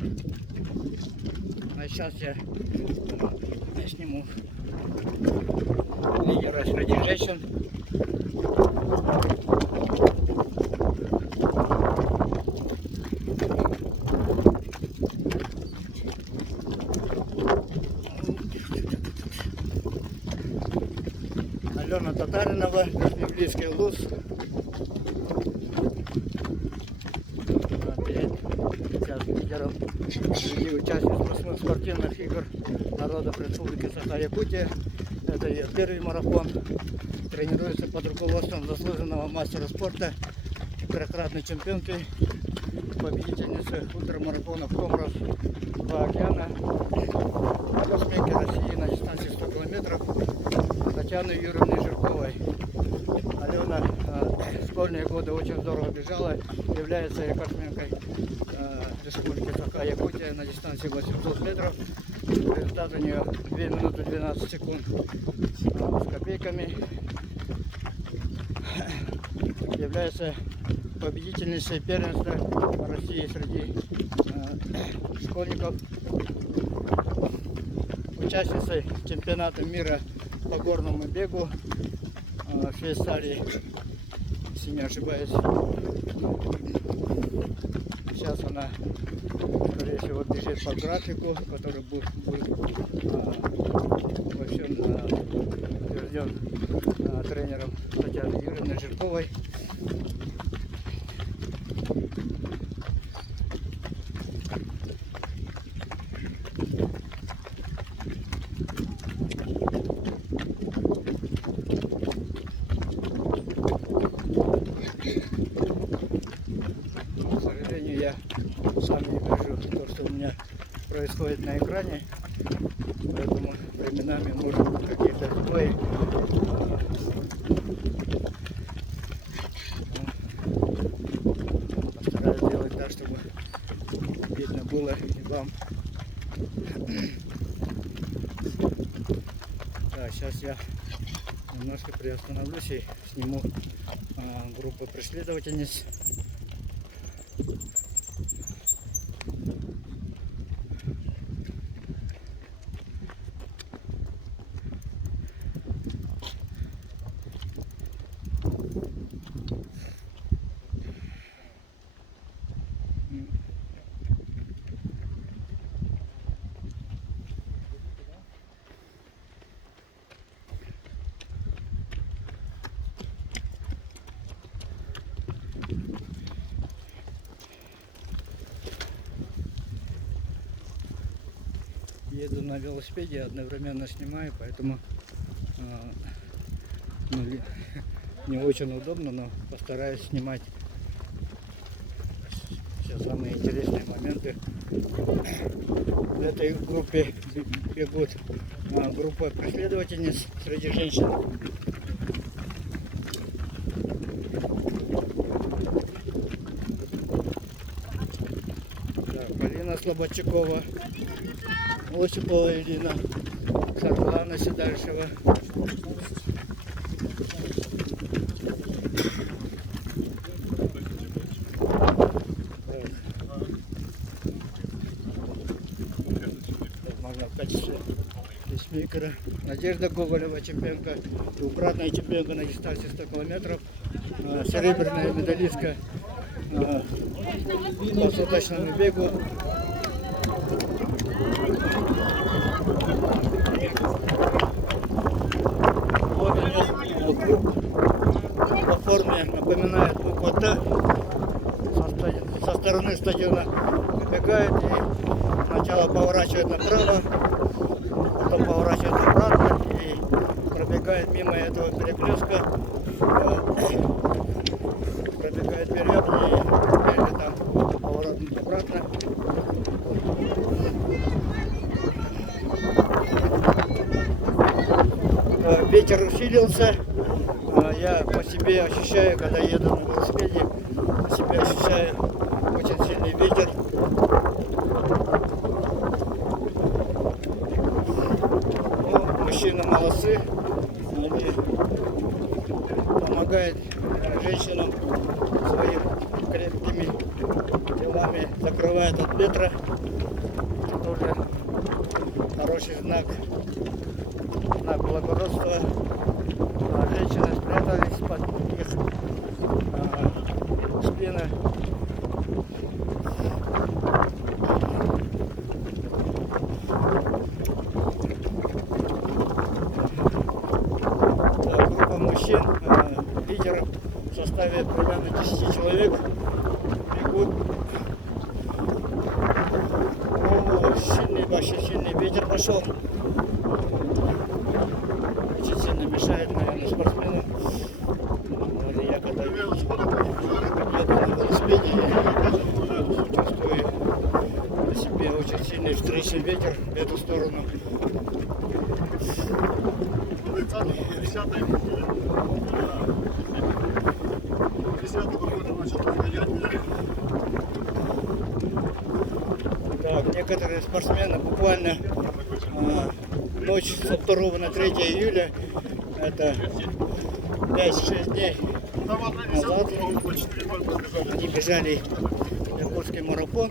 А сейчас я сниму лидера среди женщин. Алена Татаринова, библейский луз. Сейчас лидером среди участниц 8 спортивных игр народов Республики Саха-Якутия. Это ее первый марафон. Тренируется под руководством заслуженного мастера спорта, трехкратной чемпионки, победительницы ультрамарафонов Комрос 2 океана, космики России на дистанции 100 километров Татьяны Юрьевны Жирковой. Алена в школьные годы очень здорово бежала, является рекордсменкой Республики Саха-Якутия на дистанции 800 метров. Результат у нее 2 минуты 12 секунд с копейками. Является победительницей первенства России среди школьников, участницей чемпионата мира по горному бегу в Швейцарии, если не ошибаюсь. Сейчас она, скорее всего, бежит по графику, который будет во всем утвержден тренером Татьяной Юрьевной Жирковой. К сожалению, я сам не вижу то, что у меня происходит на экране, поэтому временами может быть какие-то сбои. Постараюсь сделать так, чтобы видно было и вам. Так, сейчас я немножко приостановлюсь и сниму группу преследовательниц. Еду на велосипеде, одновременно снимаю, поэтому не очень удобно, но постараюсь снимать все самые интересные моменты. В этой группе бегут группа преследовательниц среди женщин. Так, Полина Слободчакова, Осипова Ирина, Светлана Седальшева. Можно в качестве спикера. Надежда Гоголева, чемпионка, двукратная чемпионка на дистанции 100 километров, серебряная медалистка по суточному бегу. По форме напоминает букву Т. Со стороны стадиона выбегает и сначала поворачивает направо, потом поворачивает обратно и пробегает мимо этого перекрестка, пробегает вперед и там поворот обратно. Ветер усилился, я по себе ощущаю, когда еду на велосипеде, по себе ощущаю очень сильный ветер. Но мужчины молодцы, они помогают женщинам своими крепкими телами, закрывают от ветра. Это тоже хороший знак благородства. Женщины спрятались под их спины. Группа мужчин, лидеров в составе примерно 10 человек бегут. Сильный, вообще сильный ветер пошел. Очень сильно мешает, наверное, спортсменам. Я когда еду на велосипеде, чувствую на себе очень сильный встречный ветер в эту сторону. Так, некоторые спортсмены буквально ночь со 2 на 3 июля, это 5-6 дней назад, они бежали Иркутский марафон.